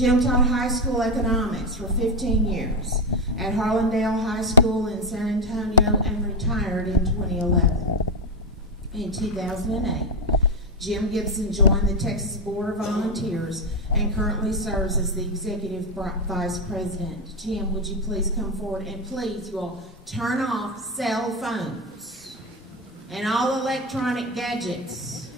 Jim taught high school economics for 15 years at Harlandale High School in San Antonio and retired in 2011. In 2008, Jim Gibson joined the Texas Board of Volunteers and currently serves as the Executive Vice President. Jim, would you please come forward, and please, you all, turn off cell phones and all electronic gadgets.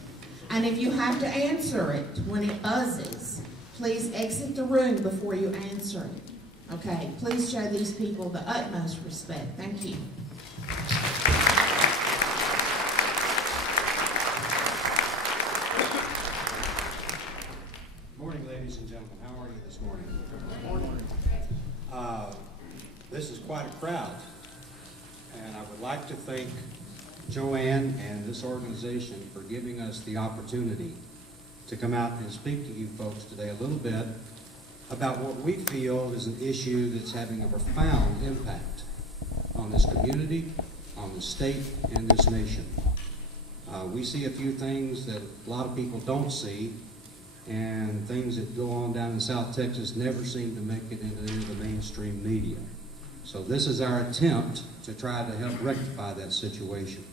And if you have to answer it when it buzzes, please exit the room before you answer it. Okay, please show these people the utmost respect. Thank you. Morning, ladies and gentlemen. How are you this morning? Morning. This is quite a crowd, and I would like to thank Joanne and this organization for giving us the opportunity to come out and speak to you folks today a little bit about what we feel is an issue that's having a profound impact on this community, on the state, and this nation. We see a few things that a lot of people don't see, and things that go on down in South Texas never seem to make it into the mainstream media. So this is our attempt to try to help rectify that situation.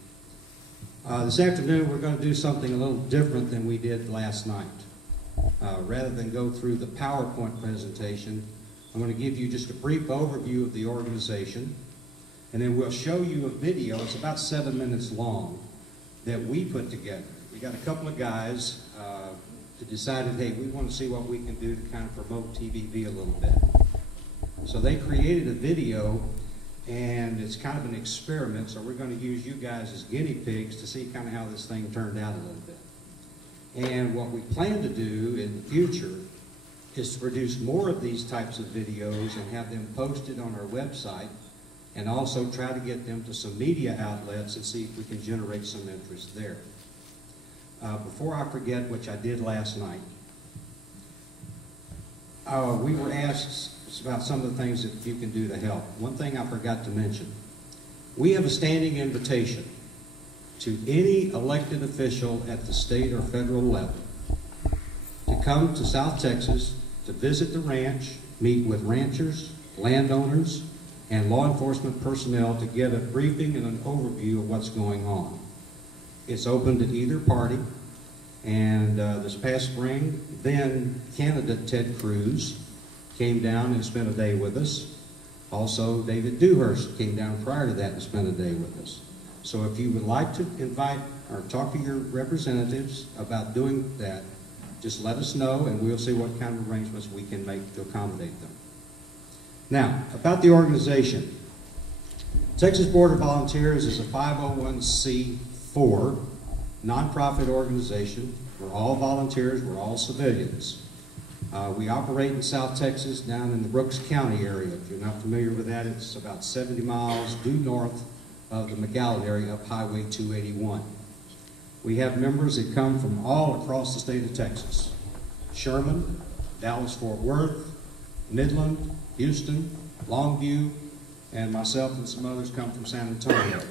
This afternoon we're going to do something a little different than we did last night. Rather than go through the PowerPoint presentation, I'm going to give you just a brief overview of the organization, and then we'll show you a video. It's about 7 minutes long that we put together. We got a couple of guys who decided, hey, we want to see what we can do to kind of promote TVV a little bit. So they created a video, and it's kind of an experiment, so we're going to use you guys as guinea pigs to see kind of how this thing turned out a little bit. And what we plan to do in the future is to produce more of these types of videos and have them posted on our website, and also try to get them to some media outlets and see if we can generate some interest there. Before I forget, which I did last night, we were asked about some of the things that you can do to help. One thing I forgot to mention, we have a standing invitation to any elected official at the state or federal level to come to South Texas to visit the ranch, meet with ranchers, landowners, and law enforcement personnel to get a briefing and an overview of what's going on. It's open to either party, and this past spring, then candidate Ted Cruz came down and spent a day with us. Also, David Dewhurst came down prior to that and spent a day with us. So if you would like to invite or talk to your representatives about doing that, just let us know, and we'll see what kind of arrangements we can make to accommodate them. Now, about the organization. Texas Board of Volunteers is a 501c4 nonprofit organization. We're all volunteers, we're all civilians. We operate in South Texas, down in the Brooks County area. If you're not familiar with that, it's about 70 miles due north of the McAllen area up Highway 281. We have members that come from all across the state of Texas. Sherman, Dallas-Fort Worth, Midland, Houston, Longview, and myself and some others come from San Antonio.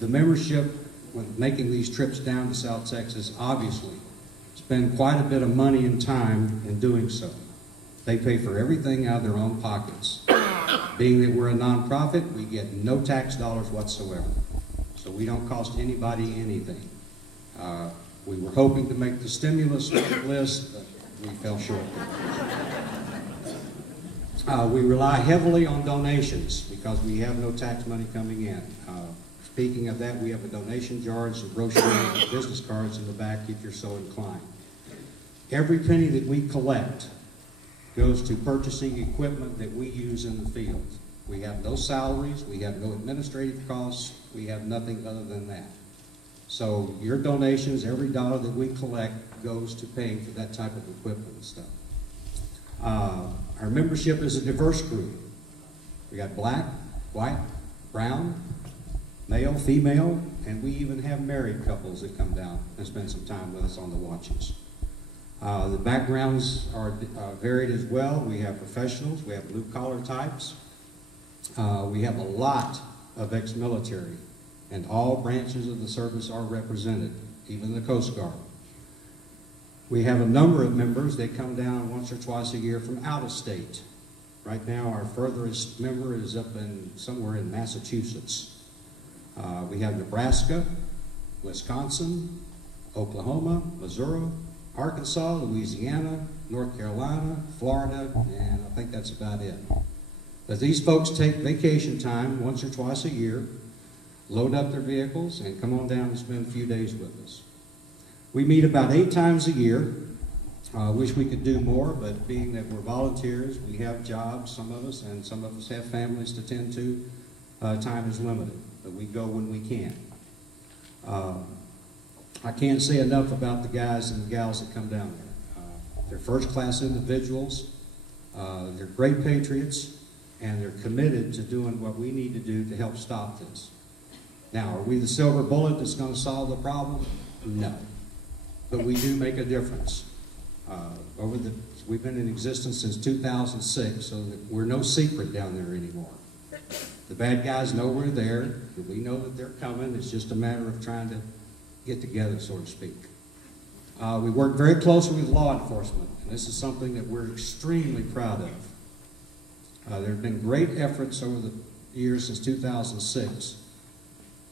The membership, when making these trips down to South Texas, obviously spend quite a bit of money and time in doing so. They pay for everything out of their own pockets. Being that we're a nonprofit, we get no tax dollars whatsoever. So we don't cost anybody anything. We were hoping to make the stimulus list, but we fell short. We rely heavily on donations because we have no tax money coming in. Speaking of that, we have a donation jar and some brochures and business cards in the back if you're so inclined. Every penny that we collect goes to purchasing equipment that we use in the field. We have no salaries, we have no administrative costs, we have nothing other than that. So your donations, every dollar that we collect goes to paying for that type of equipment and stuff. Our membership is a diverse group. We got black, white, brown, male, female, and we even have married couples that come down and spend some time with us on the watches. The backgrounds are varied as well. We have professionals, we have blue-collar types. We have a lot of ex-military, and all branches of the service are represented, even the Coast Guard. We have a number of members that come down once or twice a year from out of state. Right now, our furthest member is up in somewhere in Massachusetts. We have Nebraska, Wisconsin, Oklahoma, Missouri, Arkansas, Louisiana, North Carolina, Florida, and I think that's about it. But these folks take vacation time once or twice a year, load up their vehicles, and come on down and spend a few days with us. We meet about 8 times a year. Wish we could do more, but being that we're volunteers, we have jobs, some of us, and some of us have families to tend to, time is limited, but we go when we can. I can't say enough about the guys and the gals that come down there. They're first-class individuals, they're great patriots, and they're committed to doing what we need to do to help stop this. Now, are we the silver bullet that's going to solve the problem? No. But we do make a difference. We've been in existence since 2006, so that we're no secret down there anymore. The bad guys know we're there, we know that they're coming. It's just a matter of trying to get together, so to speak. We work very closely with law enforcement, and this is something that we're extremely proud of. There have been great efforts over the years since 2006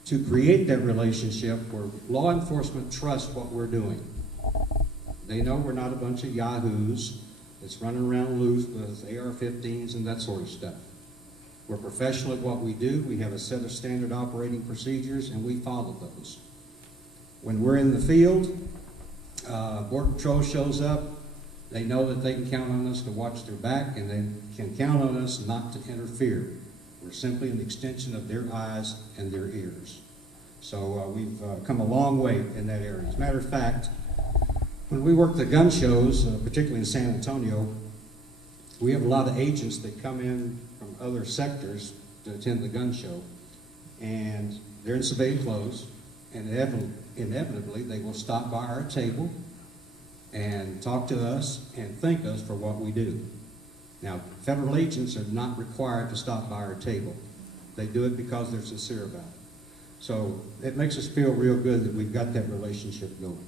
to create that relationship where law enforcement trusts what we're doing. They know we're not a bunch of yahoos that's running around loose with AR-15s and that sort of stuff. We're professional at what we do. We have a set of standard operating procedures, and we follow those. When we're in the field, Border Patrol shows up. They know that they can count on us to watch their back, and they can count on us not to interfere. We're simply an extension of their eyes and their ears. So we've come a long way in that area. As a matter of fact, when we work the gun shows, particularly in San Antonio, we have a lot of agents that come in from other sectors to attend the gun show, and they're in civilian clothes, and inevitably they will stop by our table and talk to us and thank us for what we do. Now, federal agents are not required to stop by our table. They do it because they're sincere about it. So it makes us feel real good that we've got that relationship going.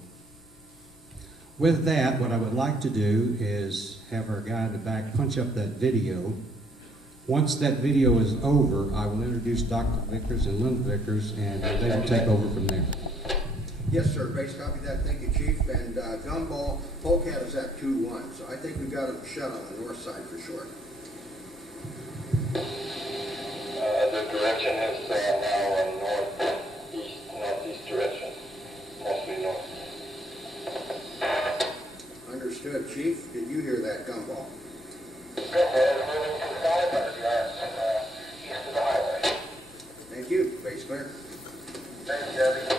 With that, what I would like to do is have our guy in the back punch up that video. Once that video is over, I will introduce Dr. Vickers and Linda Vickers, and they will take over from there. Yes, sir. Base copy that. Thank you, Chief. And Gumball, Polecat is at 2-1, so I think we've got him shut on the north side for sure. The direction is now northeast direction, mostly north. Understood, Chief. Did you hear that, Gumball? Gumball is moving to the south, east of the highway. Thank you. Base clear. Thank you, Debbie.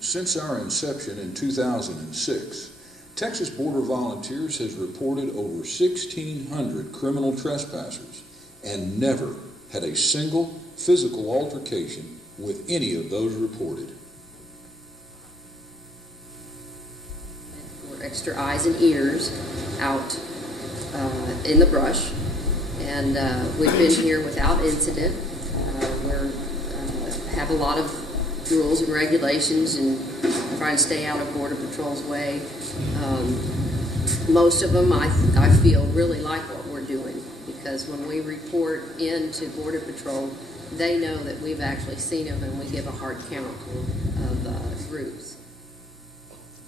Since our inception in 2006, Texas Border Volunteers has reported over 1,600 criminal trespassers and never had a single physical altercation with any of those reported. For extra eyes and ears out in the brush, and we've been here without incident. We have a lot of rules and regulations and trying to stay out of Border Patrol's way. Most of them, I feel, really like what we're doing, because when we report into Border Patrol, they know that we've actually seen them, and we give a hard count of groups.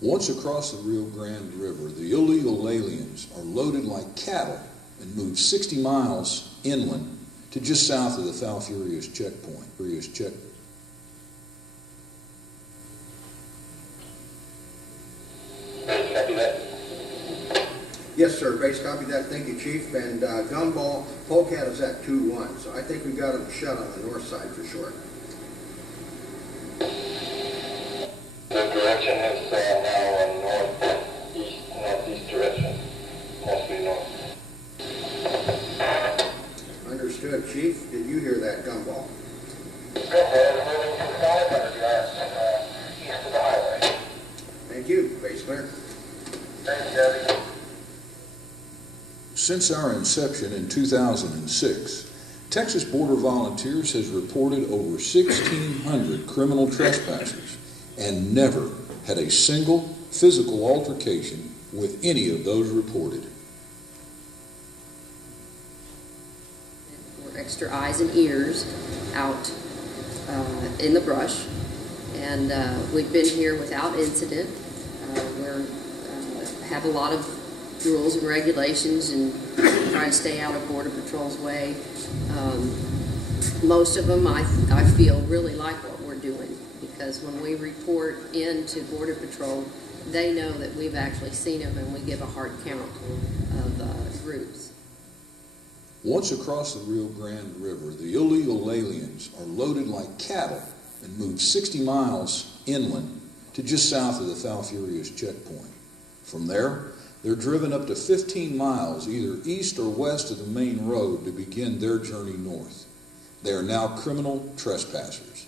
Once across the Rio Grande River, the illegal aliens are loaded like cattle and moved 60 miles inland to just south of the Falfurrias checkpoint. Yes, sir. Base copy that. Thank you, Chief. And Gumball, Polecat is at 2-1, so I think we've got him shut on the north side for sure. The direction is now northeast direction, mostly north. Understood, Chief. Did you hear that, Gumball? Gumball is moving to the south, east of the highway. Thank you. Base clear. Thank you, Debbie. Since our inception in 2006, Texas Border Volunteers has reported over 1,600 criminal trespassers and never had a single physical altercation with any of those reported. Or extra eyes and ears out in the brush, and we've been here without incident. We have a lot of rules and regulations and try to stay out of Border Patrol's way. Most of them, I feel, really like what we're doing, because when we report into Border Patrol, they know that we've actually seen them, and we give a hard count of groups. Once across the Rio Grande River, the illegal aliens are loaded like cattle and moved 60 miles inland to just south of the Falfurrias checkpoint. From there, they're driven up to 15 miles either east or west of the main road to begin their journey north. They are now criminal trespassers,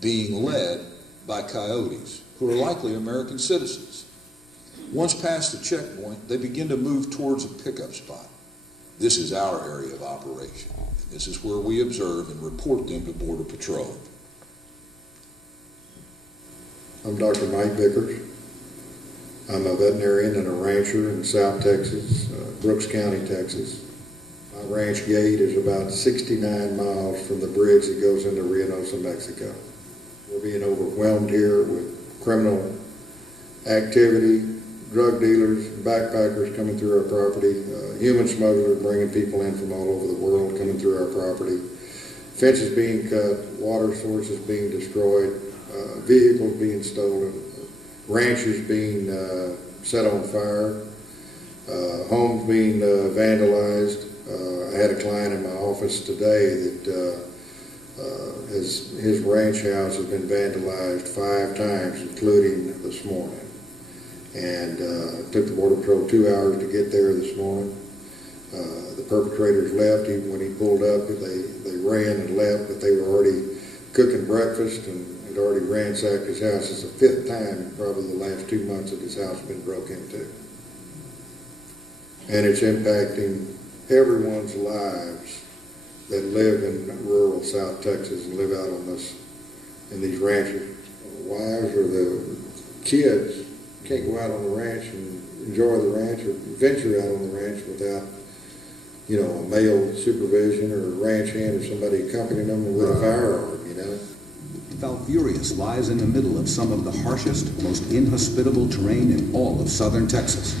being led by coyotes, who are likely American citizens. Once past the checkpoint, they begin to move towards a pickup spot. This is our area of operation. This is where we observe and report them to Border Patrol. I'm Dr. Mike Vickers. I'm a veterinarian and a rancher in South Texas, Brooks County, Texas. My ranch gate is about 69 miles from the bridge that goes into Reynosa, Mexico. We're being overwhelmed here with criminal activity, drug dealers, backpackers coming through our property, human smugglers bringing people in from all over the world coming through our property, fences being cut, water sources being destroyed, vehicles being stolen, ranches being set on fire, homes being vandalized. I had a client in my office today that his ranch house has been vandalized 5 times, including this morning. And it took the Border Patrol 2 hours to get there this morning. The perpetrators left. When he pulled up, they ran and left, but they were already cooking breakfast and had already ransacked his house. It's the 5th time in probably the last 2 months that his house has been broke into. And it's impacting everyone's lives that live in rural South Texas and live out on in these ranches. The wives or the kids can't go out on the ranch and enjoy the ranch or venture out on the ranch without, a male supervision or a ranch hand or somebody accompanying them with a firearm, Falfurrias lies in the middle of some of the harshest, most inhospitable terrain in all of southern Texas.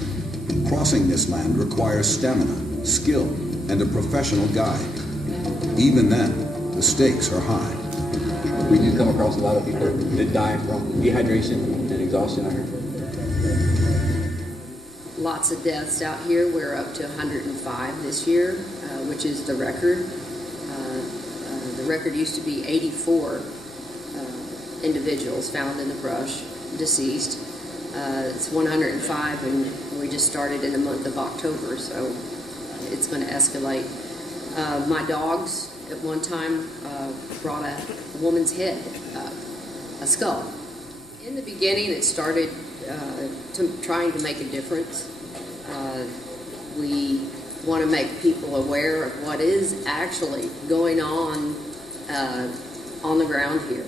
Crossing this land requires stamina, skill, and a professional guide. Even then, the stakes are high. We do come across a lot of people that die from dehydration and exhaustion, I heard. Lots of deaths out here. We're up to 105 this year, which is the record. The record used to be 84 individuals found in the brush, deceased. It's 105, and we just started in the month of October, so it's going to escalate. My dogs at one time brought a woman's head, a skull. In the beginning, it started trying to make a difference. We want to make people aware of what is actually going on the ground here.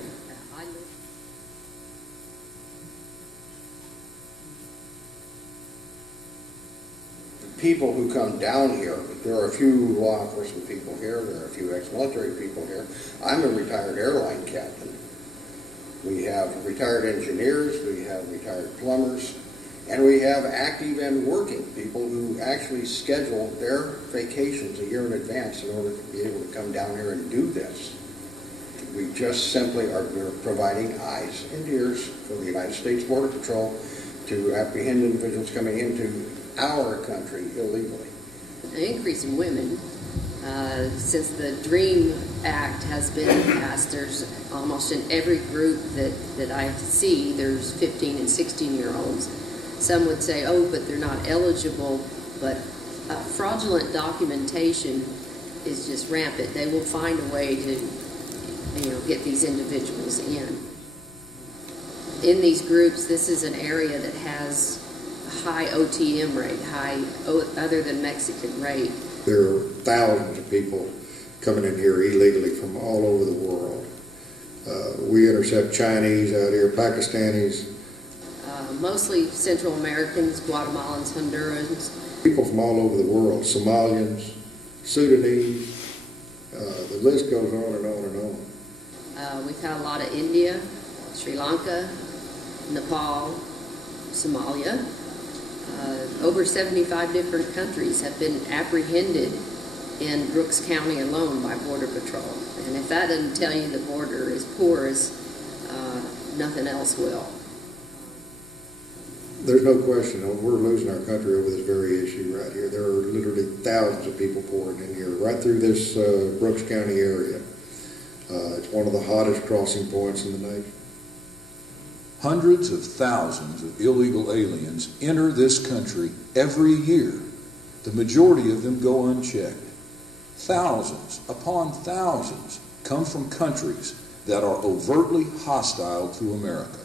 People who come down here, there are a few law enforcement people here, there are a few ex-military people here. I'm a retired airline captain. We have retired engineers, we have retired plumbers, and we have active and working people who actually schedule their vacations a year in advance in order to be able to come down here and do this. We just simply are providing eyes and ears for the United States Border Patrol to apprehend individuals coming into our country illegally. An increase in women. Since the DREAM Act has been passed, there's almost in every group that I see, there's 15 and 16-year-olds. Some would say, oh, but they're not eligible, but fraudulent documentation is just rampant. They will find a way to, get these individuals in. In these groups, this is an area that has a high OTM rate, other than Mexican rate. There are thousands of people coming in here illegally from all over the world. We intercept Chinese out here, Pakistanis. mostly Central Americans, Guatemalans, Hondurans. People from all over the world, Somalians, Sudanese, the list goes on and on and on. We've had a lot of India, Sri Lanka, Nepal, Somalia. Over 75 different countries have been apprehended in Brooks County alone by Border Patrol. And if that doesn't tell you the border is porous, nothing else will. There's no question, we're losing our country over this very issue right here. There are literally thousands of people pouring in here, right through this Brooks County area. It's one of the hottest crossing points in the nation. Hundreds of thousands of illegal aliens enter this country every year. The majority of them go unchecked. Thousands upon thousands come from countries that are overtly hostile to America.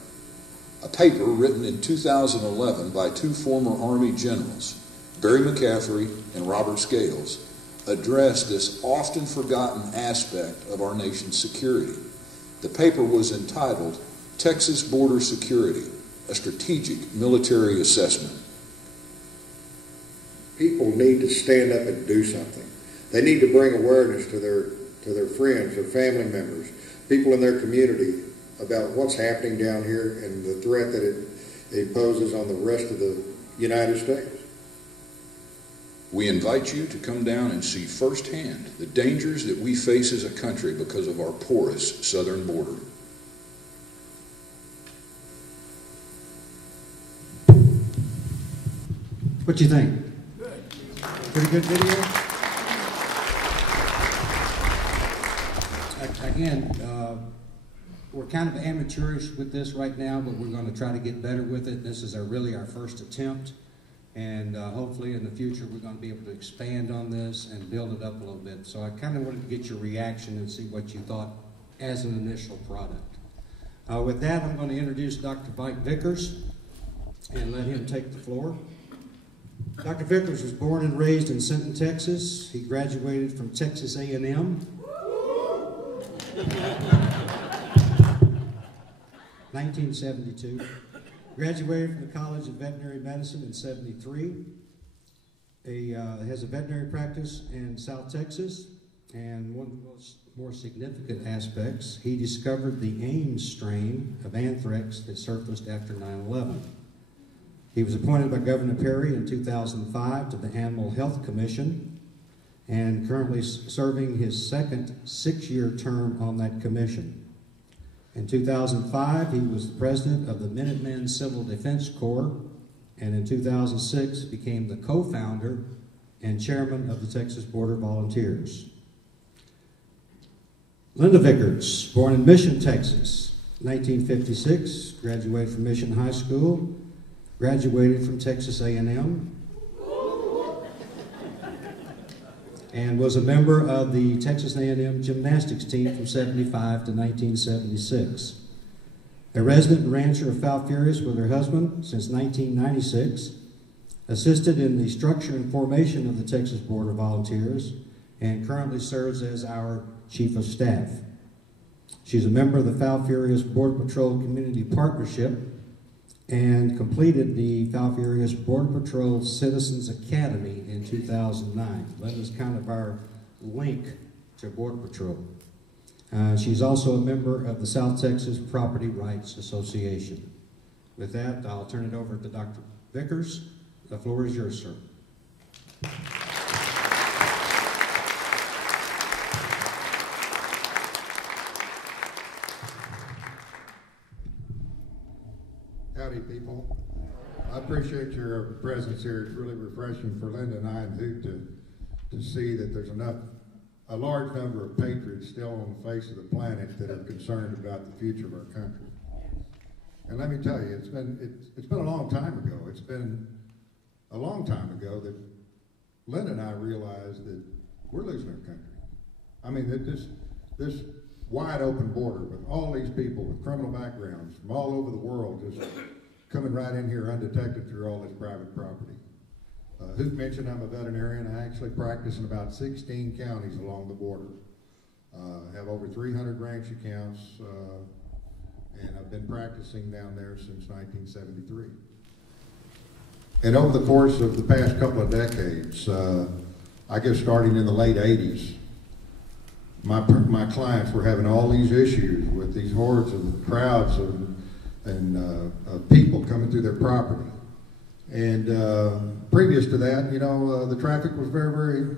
A paper written in 2011 by two former Army generals, Barry McCaffrey and Robert Scales, addressed this often forgotten aspect of our nation's security. The paper was entitled Texas Border Security, a Strategic Military Assessment. People need to stand up and do something. They need to bring awareness to their friends, their family members, people in their community about what's happening down here and the threat that it poses on the rest of the United States. We invite you to come down and see firsthand the dangers that we face as a country because of our porous southern border. What you think? Pretty good video? Again, we're kind of amateurish with this right now, but we're going to try to get better with it. This is really our first attempt, and hopefully in the future we're going to be able to expand on this and build it up a little bit. So I kind of wanted to get your reaction and see what you thought as an initial product. With that, I'm going to introduce Dr. Mike Vickers and let him take the floor. Dr. Vickers was born and raised in Sinton, Texas. He graduated from Texas A&M. 1972. Graduated from the College of Veterinary Medicine in 73. He has a veterinary practice in South Texas. And one of the more significant aspects, he discovered the Ames strain of anthrax that surfaced after 9/11. He was appointed by Governor Perry in 2005 to the Animal Health Commission and currently serving his second 6-year term on that commission. In 2005, he was the president of the Minutemen Civil Defense Corps, and in 2006 became the co-founder and chairman of the Texas Border Volunteers. Linda Vickers, born in Mission, Texas, 1956, graduated from Mission High School, graduated from Texas A&M, and was a member of the Texas A&M gymnastics team from 75 to 1976. A resident rancher of Falfurrias with her husband since 1996, assisted in the structure and formation of the Texas Border Volunteers, and currently serves as our Chief of Staff. She's a member of the Falfurrias Border Patrol Community Partnership and completed the Falfurrias Border Patrol Citizens Academy in 2009. Linda's kind of our link to Border Patrol. She's also a member of the South Texas Property Rights Association. With that, I'll turn it over to Dr. Vickers. The floor is yours, sir. Howdy, people. I appreciate your presence here. It's really refreshing for Linda and I and Hoot to see that there's a large number of patriots still on the face of the planet that are concerned about the future of our country. And let me tell you, it's been a long time ago. It's been a long time ago that Linda and I realized that we're losing our country. I mean, that this wide open border with all these people with criminal backgrounds from all over the world just coming right in here undetected through all this private property. Hoot mentioned I'm a veterinarian. I actually practice in about 16 counties along the border. Have over 300 ranch accounts, and I've been practicing down there since 1973. And over the course of the past couple of decades, I guess starting in the late 80s, my clients were having all these issues with these hordes of crowds of people coming through their property. And previous to that, the traffic was very, very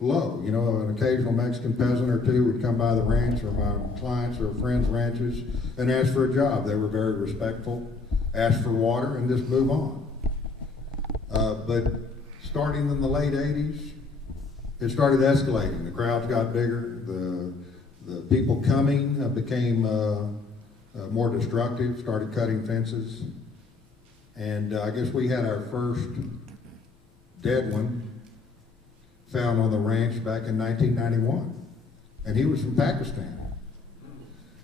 low. An occasional Mexican peasant or two would come by the ranch or my clients' or friends' ranches and ask for a job. They were very respectful, asked for water, and just move on. But starting in the late 80s, it started escalating. The crowds got bigger. The people coming became more destructive, started cutting fences. And I guess we had our first dead one found on the ranch back in 1991. And he was from Pakistan.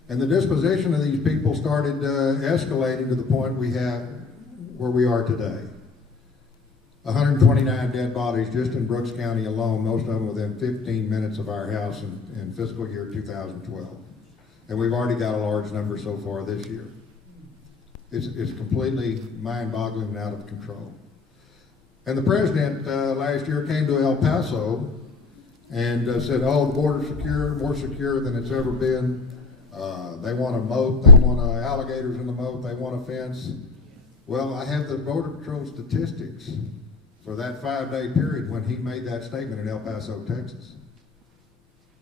And the disposition of these people started escalating to the point where we are today. 129 dead bodies just in Brooks County alone, most of them within 15 minutes of our house in fiscal year 2012. And we've already got a large number so far this year. It's completely mind-boggling and out of control. And the president last year came to El Paso and said, oh, the border's secure, more secure than it's ever been. They want a moat, they want alligators in the moat, they want a fence. Well, I have the Border Patrol statistics for that 5-day period when he made that statement in El Paso, Texas.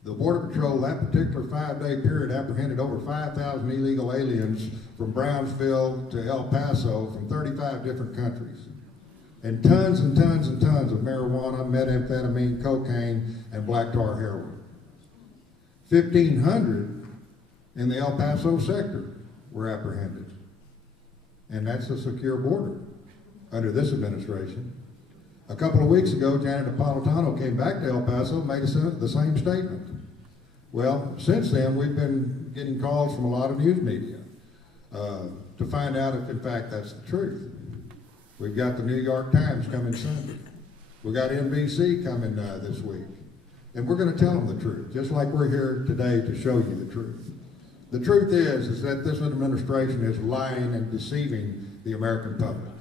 The Border Patrol, that particular 5-day period, apprehended over 5,000 illegal aliens from Brownsville to El Paso from 35 different countries. And tons and tons and tons of marijuana, methamphetamine, cocaine, and black tar heroin. 1,500 in the El Paso sector were apprehended. And that's a secure border under this administration. A couple of weeks ago, Janet Napolitano came back to El Paso and made the same statement. Well, since then, we've been getting calls from a lot of news media to find out if, in fact, that's the truth. We've got the New York Times coming Sunday. We've got NBC coming this week. And we're going to tell them the truth, just like we're here today to show you the truth. The truth is that this administration is lying and deceiving the American public.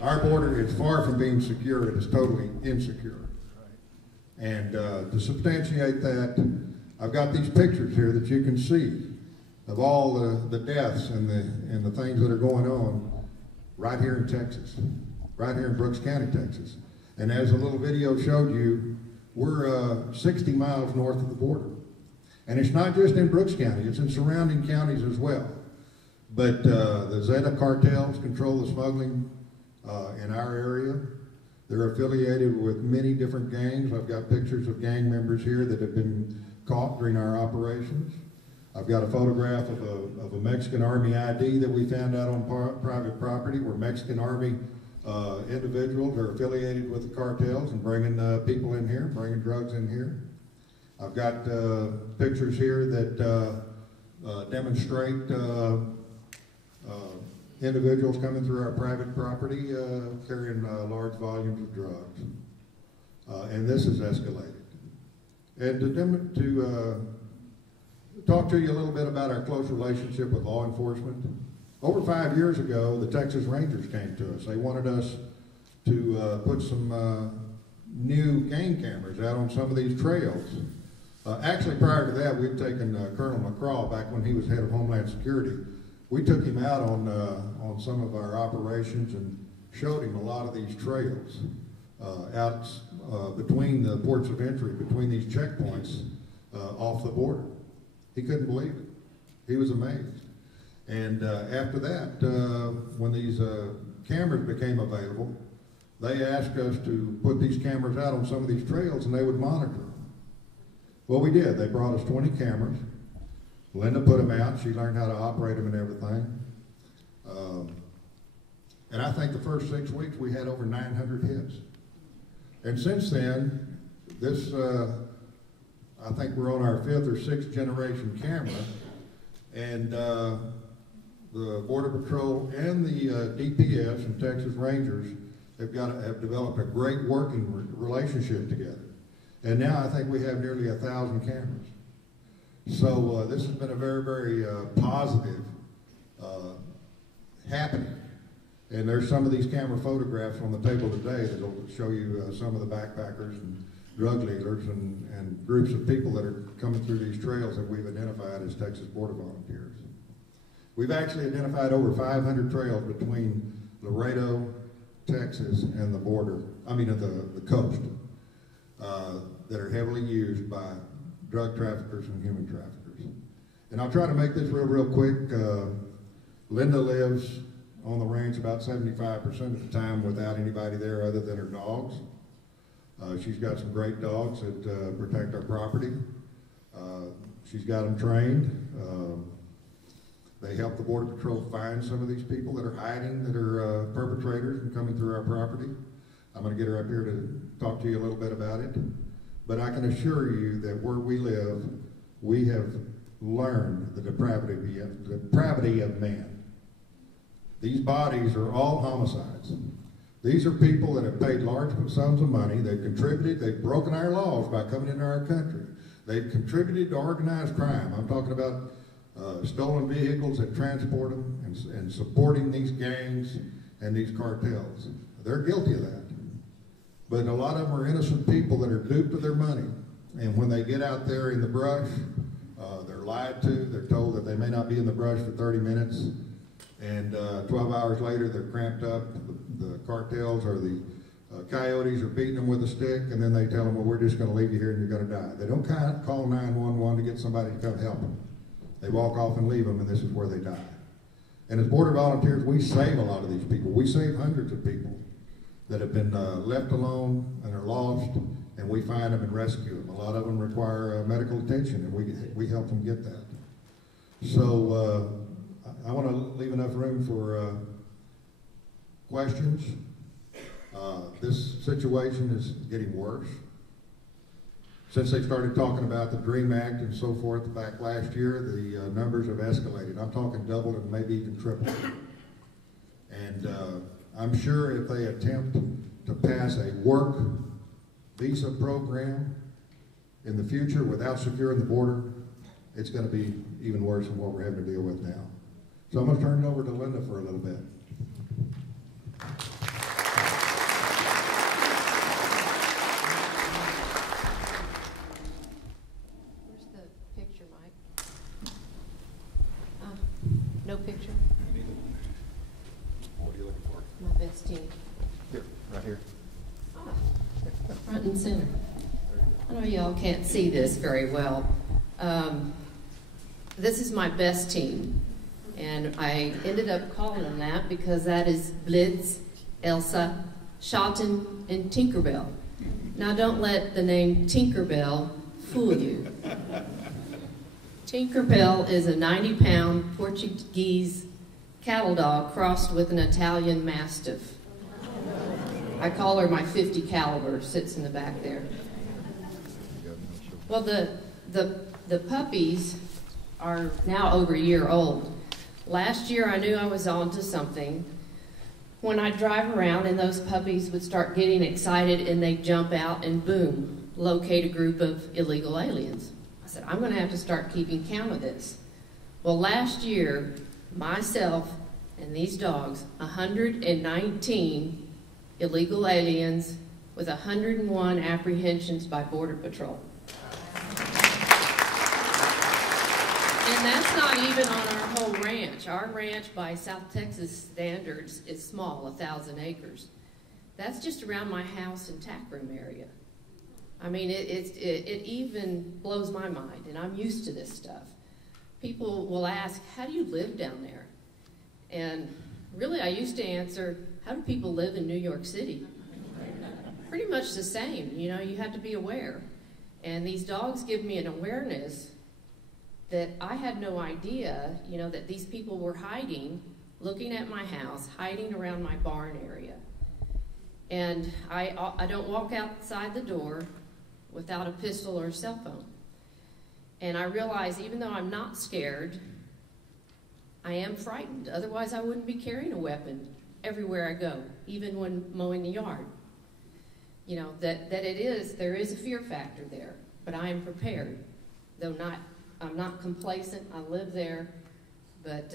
Our border is far from being secure, it is totally insecure. And to substantiate that, I've got these pictures here that you can see of all the deaths and the things that are going on right here in Texas, right here in Brooks County, Texas. And as the little video showed you, we're 60 miles north of the border. And it's not just in Brooks County, it's in surrounding counties as well. But the Zeta cartels control the smuggling in our area. They're affiliated with many different gangs. I've got pictures of gang members here that have been caught during our operations. I've got a photograph of a Mexican Army ID that we found out on private property where Mexican Army individuals are affiliated with the cartels and bringing people in here, bringing drugs in here. I've got pictures here that demonstrate individuals coming through our private property carrying large volumes of drugs. And this has escalated. And to talk to you a little bit about our close relationship with law enforcement. Over 5 years ago, the Texas Rangers came to us. They wanted us to put some new gang cameras out on some of these trails. Actually, prior to that, we'd taken Colonel McCraw, back when he was head of Homeland Security. We took him out on some of our operations and showed him a lot of these trails out between the ports of entry, between these checkpoints off the border. He couldn't believe it. He was amazed. And after that, when these cameras became available, they asked us to put these cameras out on some of these trails and they would monitor them. Well, we did. They brought us 20 cameras. Linda put them out. She learned how to operate them and everything. And I think the first 6 weeks we had over 900 hits. And since then, this, I think we're on our 5th or 6th generation camera. And the Border Patrol and the DPS and Texas Rangers have developed a great working relationship together. And now I think we have nearly 1,000 cameras. So this has been a very, very positive happening. And there's some of these camera photographs on the table today that will show you some of the backpackers and drug dealers and groups of people that are coming through these trails that we've identified as Texas Border Volunteers. We've actually identified over 500 trails between Laredo, Texas, and the border, the coast, that are heavily used by drug traffickers and human traffickers. And I'll try to make this real quick. Linda lives on the ranch about 75% of the time without anybody there other than her dogs. She's got some great dogs that protect our property. She's got them trained. They help the Border Patrol find some of these people that are hiding, that are perpetrators and coming through our property. I'm going to get her up here to talk to you a little bit about it. But I can assure you that where we live, we have learned the depravity of man. These bodies are all homicides. These are people that have paid large sums of money. They've contributed. They've broken our laws by coming into our country. They've contributed to organized crime. I'm talking about stolen vehicles that transport them and supporting these gangs and these cartels. They're guilty of that. But a lot of them are innocent people that are duped of their money. And when they get out there in the brush, they're lied to. They're told that they may not be in the brush for 30 minutes. And 12 hours later, they're cramped up. The cartels or the coyotes are beating them with a stick, and then they tell them, well, we're just going to leave you here and you're going to die. They don't call 911 to get somebody to come help them. They walk off and leave them, and this is where they die. And as Border Volunteers, we save a lot of these people. We save hundreds of people that have been left alone and are lost, and we find them and rescue them. A lot of them require medical attention, and we help them get that. So I want to leave enough room for questions. This situation is getting worse. Since they started talking about the DREAM Act and so forth back last year, the numbers have escalated. I'm talking doubled and maybe even tripled. And I'm sure if they attempt to pass a work visa program in the future without securing the border, it's going to be even worse than what we're having to deal with now. So I'm going to turn it over to Linda for a little bit. Where's the picture, Mike? No picture? What are you looking for? My best team. Here, right here. Front and center. I know y'all can't see this very well. This is my best team. And I ended up calling them that because that is Blitz, Elsa, Shotton, and Tinkerbell. Now don't let the name Tinkerbell fool you. Tinkerbell is a 90-pound Portuguese cattle dog crossed with an Italian Mastiff. I call her my 50 caliber, sits in the back there. Well, the puppies are now over a year old. Last year I knew I was onto something when I'd drive around and those puppies would start getting excited and they'd jump out and boom, locate a group of illegal aliens. I said, I'm going to have to start keeping count of this. Well, last year, myself and these dogs, 119 illegal aliens with 101 apprehensions by Border Patrol. And that's not even on our whole ranch. Our ranch, by South Texas standards, is small, 1,000 acres. That's just around my house and tack room area. I mean, it even blows my mind, and I'm used to this stuff. People will ask, how do you live down there? And really, I used to answer, how do people live in New York City? Pretty much the same. You know, you have to be aware. And these dogs give me an awareness that I had no idea, you know, that these people were hiding, looking at my house, hiding around my barn area. And I don't walk outside the door without a pistol or a cell phone. And I realize even though I'm not scared, I am frightened. Otherwise I wouldn't be carrying a weapon everywhere I go, even when mowing the yard. You know, that there is a fear factor there, but I am prepared, though I'm not complacent. I live there, But,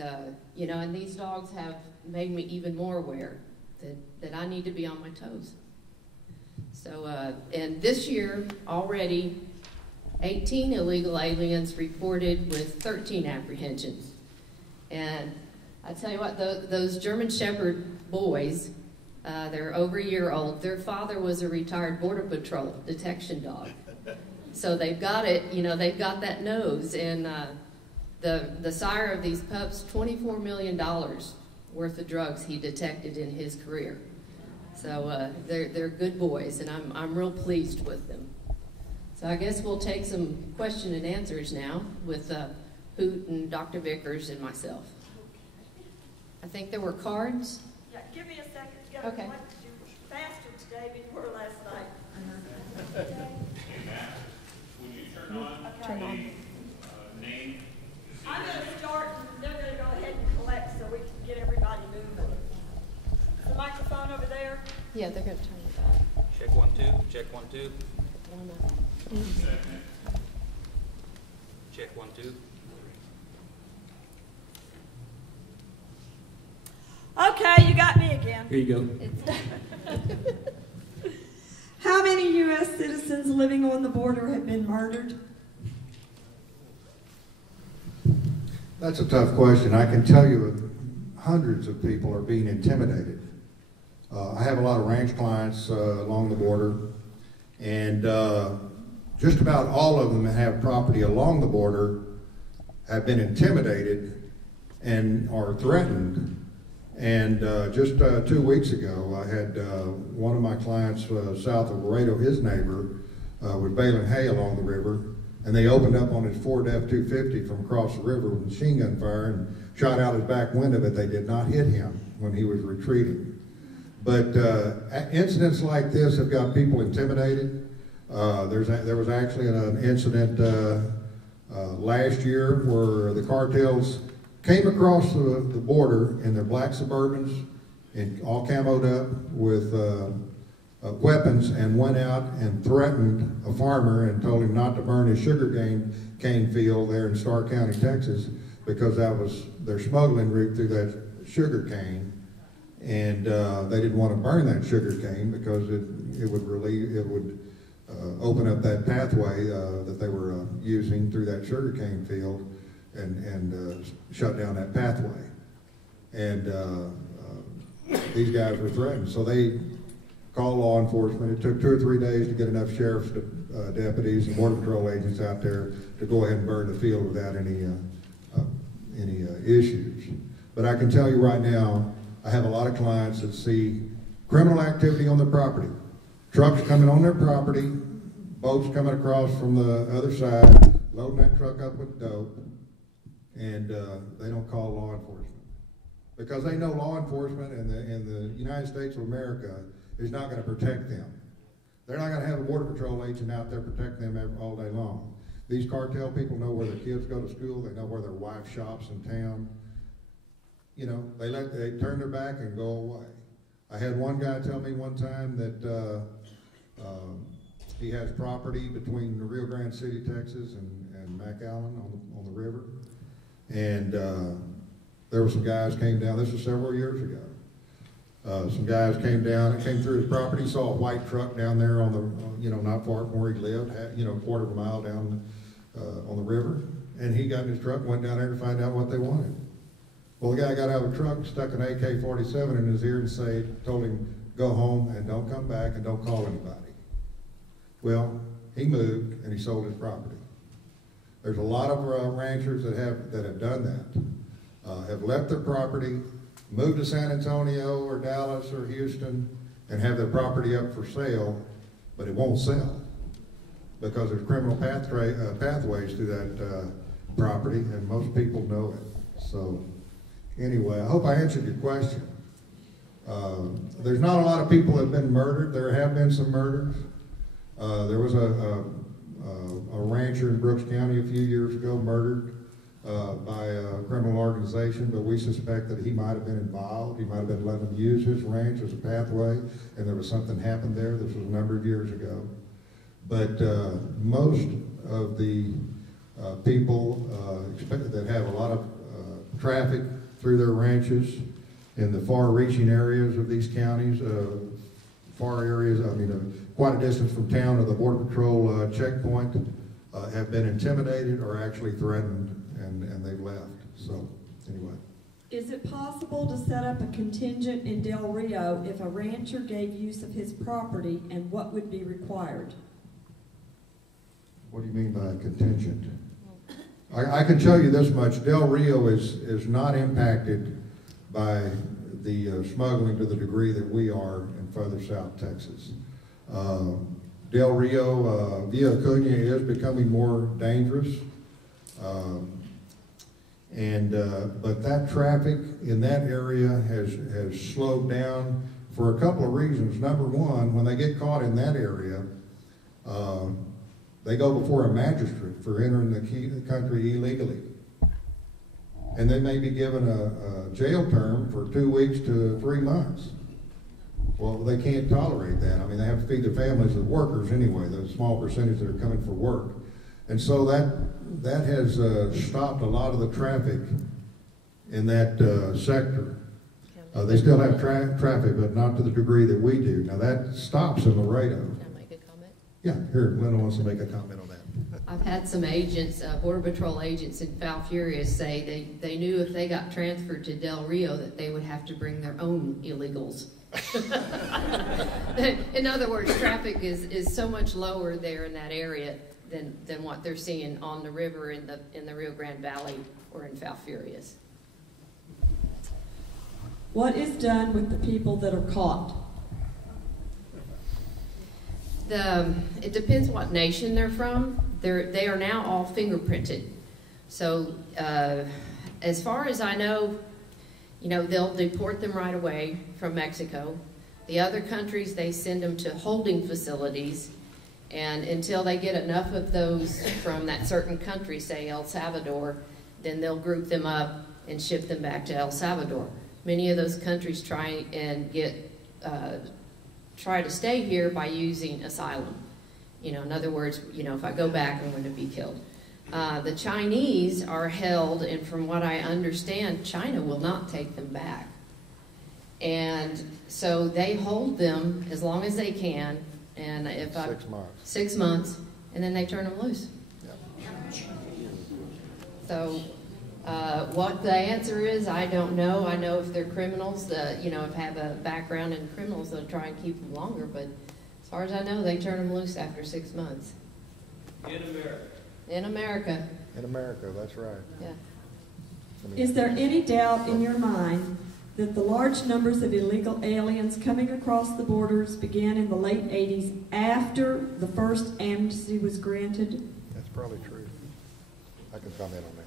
you know, and these dogs have made me even more aware that I need to be on my toes. So, and this year already, 18 illegal aliens reported with 13 apprehensions. And I tell you what, those German Shepherd boys, they're over a year old. Their father was a retired Border Patrol detection dog. So they've got it, you know, they've got that nose. And the sire of these pups, $24 million worth of drugs he detected in his career. So they're good boys, and I'm real pleased with them. So I guess we'll take some question and answers now with Hoot and Dr. Vickers and myself. I think there were cards. Yeah, give me a second to get Okay. you were faster today than you were last night. When you turn on the name, I'm going to start, and they're going to go ahead and collect so we can get everybody moving. Is the microphone over there? Yeah, they're going to turn it back. check 1, 2, check 1, 2, check 1, 2. Okay, you got me again. Here you go. How many U.S. citizens living on the border have been murdered? That's a tough question. I can tell you hundreds of people are being intimidated. I have a lot of ranch clients along the border, and just about all of them that have property along the border have been intimidated and are threatened. And just 2 weeks ago, I had one of my clients south of Laredo, his neighbor, was baling hay along the river, and they opened up on his Ford F-250 from across the river with machine gun fire and shot out his back window, but they did not hit him when he was retreating. But incidents like this have got people intimidated. There was actually an incident last year where the cartels came across the border in their black Suburbans, and all camoed up with weapons, and went out and threatened a farmer and told him not to burn his sugar cane field there in Starr County, Texas, because that was their smuggling route through that sugar cane. And they didn't want to burn that sugar cane because it would open up that pathway that they were using through that sugar cane field, and shut down that pathway. And these guys were threatened, so they called law enforcement. It took 2 or 3 days to get enough sheriff's deputies and border patrol agents out there to go ahead and burn the field without any issues. But I can tell you right now, I have a lot of clients that see criminal activity on their property. Trucks coming on their property, boats coming across from the other side, loading that truck up with dope, and they don't call law enforcement. Because they know law enforcement in the United States of America is not going to protect them. They're not going to have a border patrol agent out there protecting them all day long. These cartel people know where their kids go to school, they know where their wife shops in town. You know, they turn their back and go away. I had one guy tell me one time that he has property between Rio Grande City, Texas, and McAllen on the river. And there were some guys came down, this was several years ago. Some guys came down and came through his property, saw a white truck down there on the, not far from where he lived, a quarter of a mile down on the river. And he got in his truck and went down there to find out what they wanted. Well, the guy got out of the truck, stuck an AK-47 in his ear and told him, go home and don't come back and don't call anybody. Well, he moved and he sold his property. There's a lot of ranchers that have done that, have left their property, moved to San Antonio or Dallas or Houston and have their property up for sale, but it won't sell because there's criminal pathways through that property, and most people know it. So anyway, I hope I answered your question. There's not a lot of people that have been murdered. There have been some murders. There was a rancher in Brooks County a few years ago murdered by a criminal organization, but we suspect that he might have been involved. He might have been letting them use his ranch as a pathway, and there was something happened there. This was a number of years ago. But most of the people that have a lot of traffic through their ranches in the far-reaching areas of these counties, far areas, quite a distance from town to the Border Patrol checkpoint, have been intimidated or actually threatened, and they've left. So, anyway. Is it possible to set up a contingent in Del Rio if a rancher gave use of his property, and what would be required? What do you mean by contingent? I can tell you this much: Del Rio is not impacted by the smuggling to the degree that we are in further South Texas. Del Rio, Villa Acuña is becoming more dangerous, but that traffic in that area has slowed down for a couple of reasons. Number one, when they get caught in that area, they go before a magistrate for entering the country illegally. And they may be given a jail term for 2 weeks to 3 months. Well, they can't tolerate that. They have to feed their families as workers anyway, the small percentage that are coming for work. And so that has stopped a lot of the traffic in that sector. They still have traffic, but not to the degree that we do. Now that stops in Laredo. Can I make a comment? Yeah, here, Linda wants to make a comment on that. I've had some agents, Border Patrol agents in Falfurrias say they knew if they got transferred to Del Rio that they would have to bring their own illegals. In other words, traffic is so much lower there in that area than what they're seeing on the river in the Rio Grande Valley or in Falfurrias. What is done with the people that are caught? It depends what nation they're from. They are now all fingerprinted. So as far as I know, they'll deport them right away from Mexico. The other countries, they send them to holding facilities, and until they get enough of those from that certain country, say El Salvador, then they'll group them up and ship them back to El Salvador. Many of those countries try to stay here by using asylum. In other words, if I go back, I'm going to be killed. The Chinese are held, and from what I understand, China will not take them back. And so they hold them as long as they can, and 6 months. 6 months, and then they turn them loose. Yep. So what the answer is, I don't know. I know if they're criminals, if have a background in criminals, they'll try and keep them longer, but as far as I know, they turn them loose after 6 months. In America. In America. In America, that's right. Yeah. Is there any doubt in your mind that the large numbers of illegal aliens coming across the borders began in the late 80s after the first amnesty was granted? That's probably true. I can comment on that.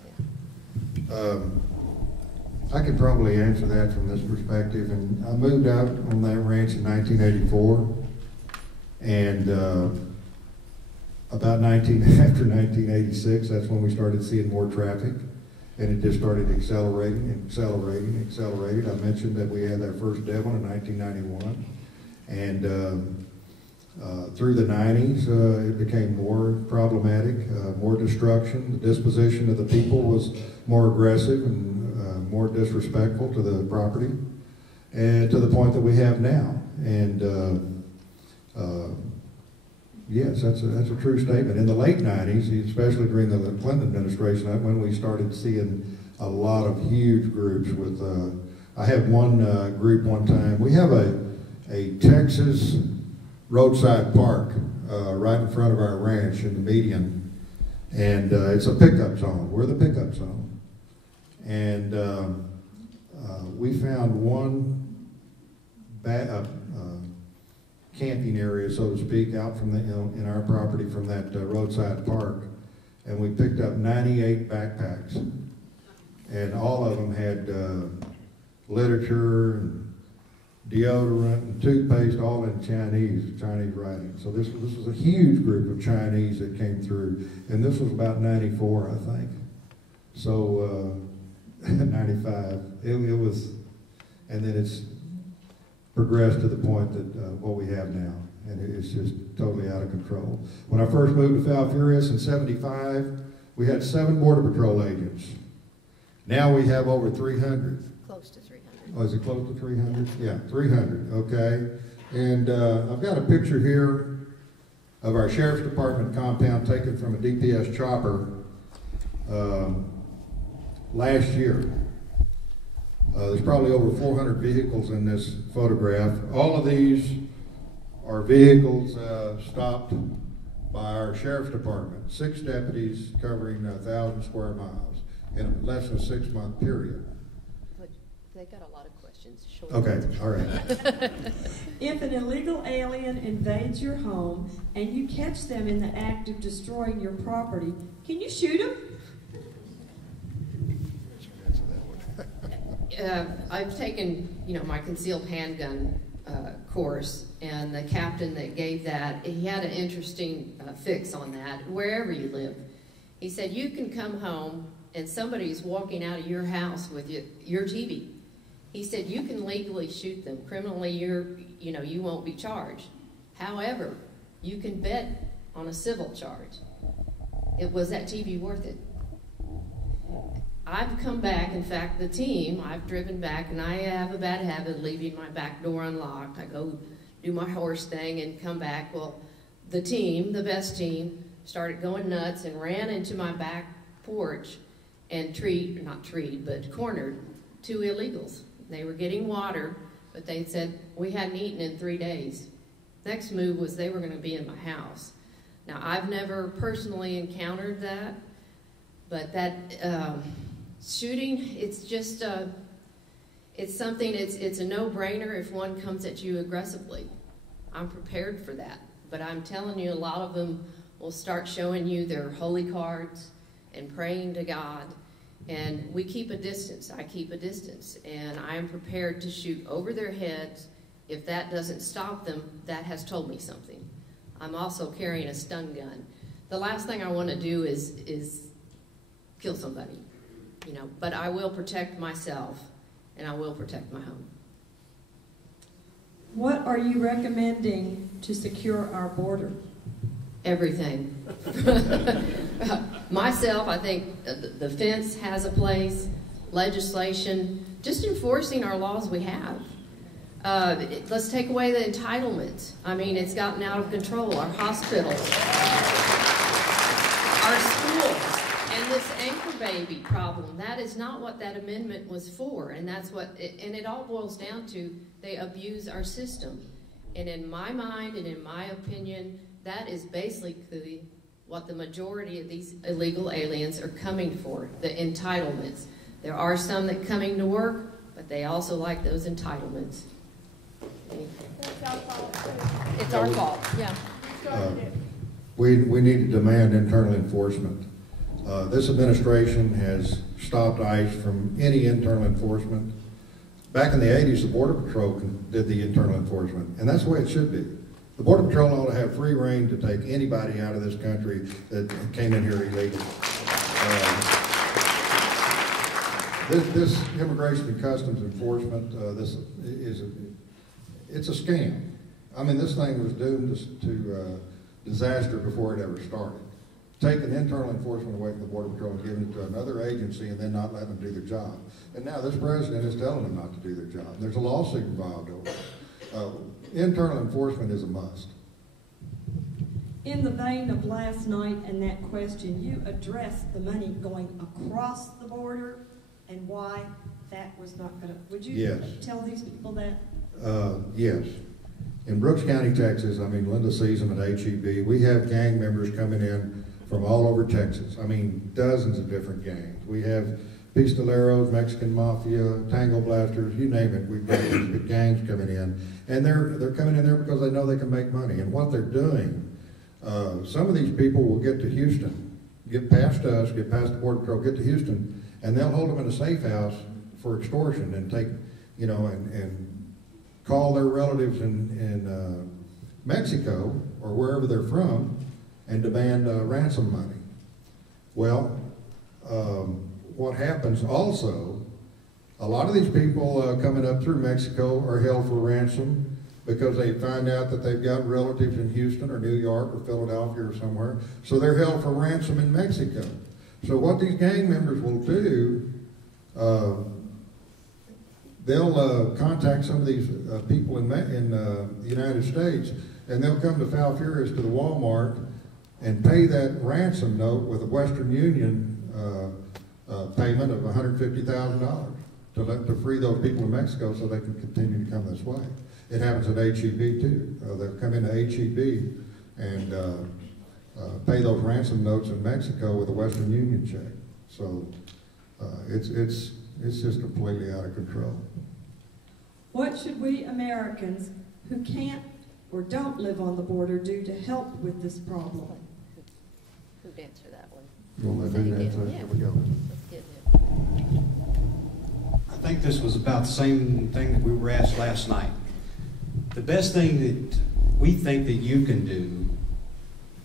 I could probably answer that from this perspective. And I moved out on that ranch in 1984, and after 1986, that's when we started seeing more traffic, and it just started accelerating. I mentioned that we had our first death in 1991, and through the 90s, it became more problematic, more destruction. The disposition of the people was more aggressive and more disrespectful to the property, and to the point that we have now. And yes, that's a true statement. In the late 90s, especially during the Clinton administration, that's when we started seeing a lot of huge groups with, I had one group one time. We have a Texas roadside park right in front of our ranch in the median, and it's a pickup zone. We're the pickup zone. And we found one camping area, so to speak, out from in our property from that roadside park, and we picked up 98 backpacks, and all of them had literature and deodorant and toothpaste, all in Chinese writing. So this was a huge group of Chinese that came through, and this was about 94, I think. So 95, it was, and then it's progressed to the point that what we have now, and it's just totally out of control. When I first moved to Falfurrias in '75, we had 7 Border Patrol agents. Now we have over 300. Close to 300. Oh, is it close to 300? Yeah, 300, okay. And I've got a picture here of our Sheriff's Department compound taken from a DPS chopper last year. There's probably over 400 vehicles in this photograph. All of these are vehicles stopped by our Sheriff's Department. 6 deputies covering 1,000 square miles in a less than a 6-month period. But they got a lot of questions. Short Okay, all right. If an illegal alien invades your home and you catch them in the act of destroying your property, can you shoot them? I've taken, my concealed handgun course, and the captain that gave that, he had an interesting fix on that, wherever you live. He said, you can come home and somebody's walking out of your house with your TV. He said, you can legally shoot them. Criminally, you won't be charged. However, you can bet on a civil charge. Was that TV worth it? I've come back, in fact, the team, I've driven back, and I have a bad habit of leaving my back door unlocked. I go do my horse thing and come back. Well, the team, the best team, started going nuts and ran into my back porch and cornered 2 illegals. They were getting water, but they said, we hadn't eaten in 3 days. Next move was they were going to be in my house. Now, I've never personally encountered that, but that shooting, it's just, it's something, it's a no-brainer if one comes at you aggressively. I'm prepared for that, but I'm telling you, a lot of them will start showing you their holy cards and praying to God, and we keep a distance. I keep a distance, and I am prepared to shoot over their heads. If that doesn't stop them, that has told me something. I'm also carrying a stun gun. The last thing I want to do is kill somebody, but I will protect myself, and I will protect my home. What are you recommending to secure our border? Everything. Myself, I think the fence has a place, legislation, just enforcing our laws we have. Let's take away the entitlements. I mean, it's gotten out of control. Our hospitals, our schools, and this anchor baby problem, that is not what that amendment was for, and that's what, and it all boils down to, they abuse our system. And in my mind and in my opinion, that is basically what the majority of these illegal aliens are coming for, the entitlements. There are some that coming to work, but they also like those entitlements. It's our fault. It's our fault, yeah. We need to demand internal enforcement. This administration has stopped ICE from any internal enforcement. Back in the 80s, the Border Patrol did the internal enforcement, and that's the way it should be. The Border Patrol ought to have free reign to take anybody out of this country that came in here illegally. This Immigration and Customs Enforcement, it's a scam. I mean, this thing was doomed to disaster before it ever started. Taking internal enforcement away from the Border Patrol and giving it to another agency and then not letting them do their job. And now this president is telling them not to do their job. There's a lawsuit involved over it. Internal enforcement is a must. In the vein of last night and that question, you addressed the money going across the border and why that was not going to. Would you tell these people that? Yes. In Brooks County, Texas, I mean, Linda sees them at HEB. We have gang members coming in from all over Texas. I mean, dozens of different gangs. We have pistoleros, Mexican mafia, tango blasters, you name it. We've got these big gangs coming in. And they're coming in there because they know they can make money. And what they're doing, some of these people will get to Houston, get past us, get past the Border Patrol, get to Houston, and they'll hold them in a safe house for extortion and take, and call their relatives in Mexico or wherever they're from and demand ransom money. Well, what happens also, a lot of these people coming up through Mexico are held for ransom because they find out that they've got relatives in Houston or New York or Philadelphia or somewhere, so they're held for ransom in Mexico. So what these gang members will do, they'll contact some of these people in the United States, and they'll come to Falfurrias to the Walmart and pay that ransom note with a Western Union payment of $150,000 to free those people in Mexico so they can continue to come this way. It happens at HEB too. They'll come into HEB and pay those ransom notes in Mexico with a Western Union check. So it's just completely out of control. What should we Americans who can't or don't live on the border do to help with this problem? Who'd answer that one? You want to let me answer? Yeah. Here we go. Let's get him. I think this was about the same thing that we were asked last night. The best thing that we think that you can do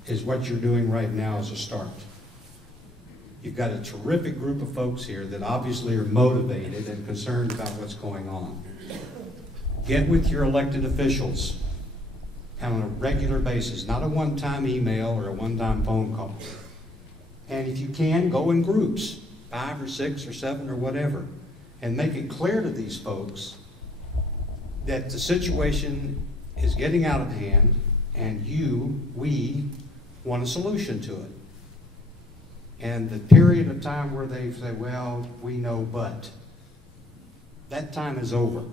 is what you're doing right now as a start. You've got a terrific group of folks here that obviously are motivated and concerned about what's going on. Get with your elected officials on a regular basis, not a one-time email or a one-time phone call. And if you can, go in groups, 5 or 6 or 7 or whatever, and make it clear to these folks that the situation is getting out of hand and we want a solution to it. And the period of time where they say, well, we know but, that time is over.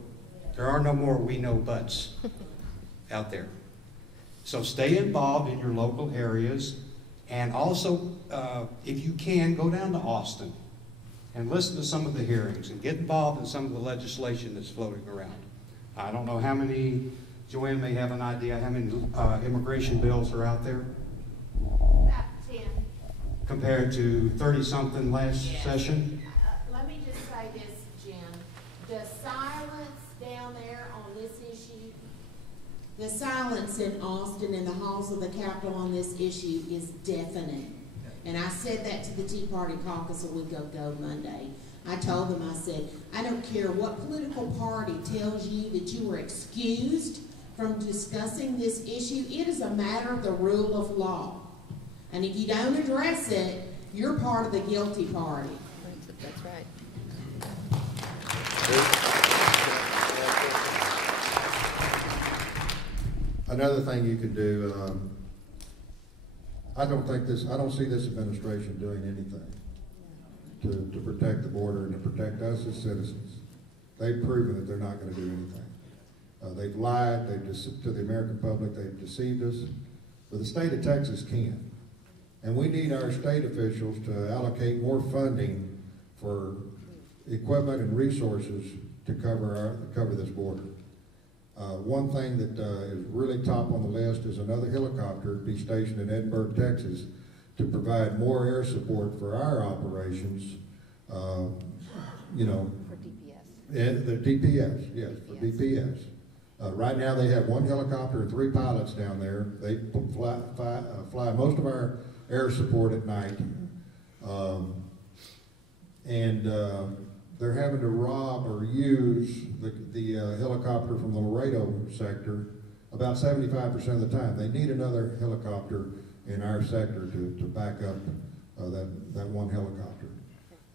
There are no more we know buts out there. So stay involved in your local areas, and also, if you can, go down to Austin and listen to some of the hearings and get involved in some of the legislation that's floating around. I don't know how many, Joanne may have an idea how many immigration bills are out there? About 10. Compared to 30-something last session? Let me just say this, Jim. The silence down there on this issue, the silence in Austin and the halls of the Capitol on this issue is deafening. And I said that to the Tea Party caucus a week ago Monday. I told them, I said, I don't care what political party tells you that you were excused from discussing this issue. It is a matter of the rule of law. And if you don't address it, you're part of the guilty party. That's right. Another thing you can do, I don't see this administration doing anything to protect the border and to protect us as citizens. They've proven that they're not going to do anything. They've lied, to the American public, they've deceived us. But the state of Texas can. And we need our state officials to allocate more funding for equipment and resources to cover this border. One thing that is really top on the list is another helicopter to be stationed in Edinburgh, Texas, to provide more air support for our operations. You know, For DPS. and the DPS, yes, for DPS. Right now they have 1 helicopter and 3 pilots down there. They fly most of our air support at night. They're having to rob or use the helicopter from the Laredo sector about 75% of the time. They need another helicopter in our sector to back up that 1 helicopter.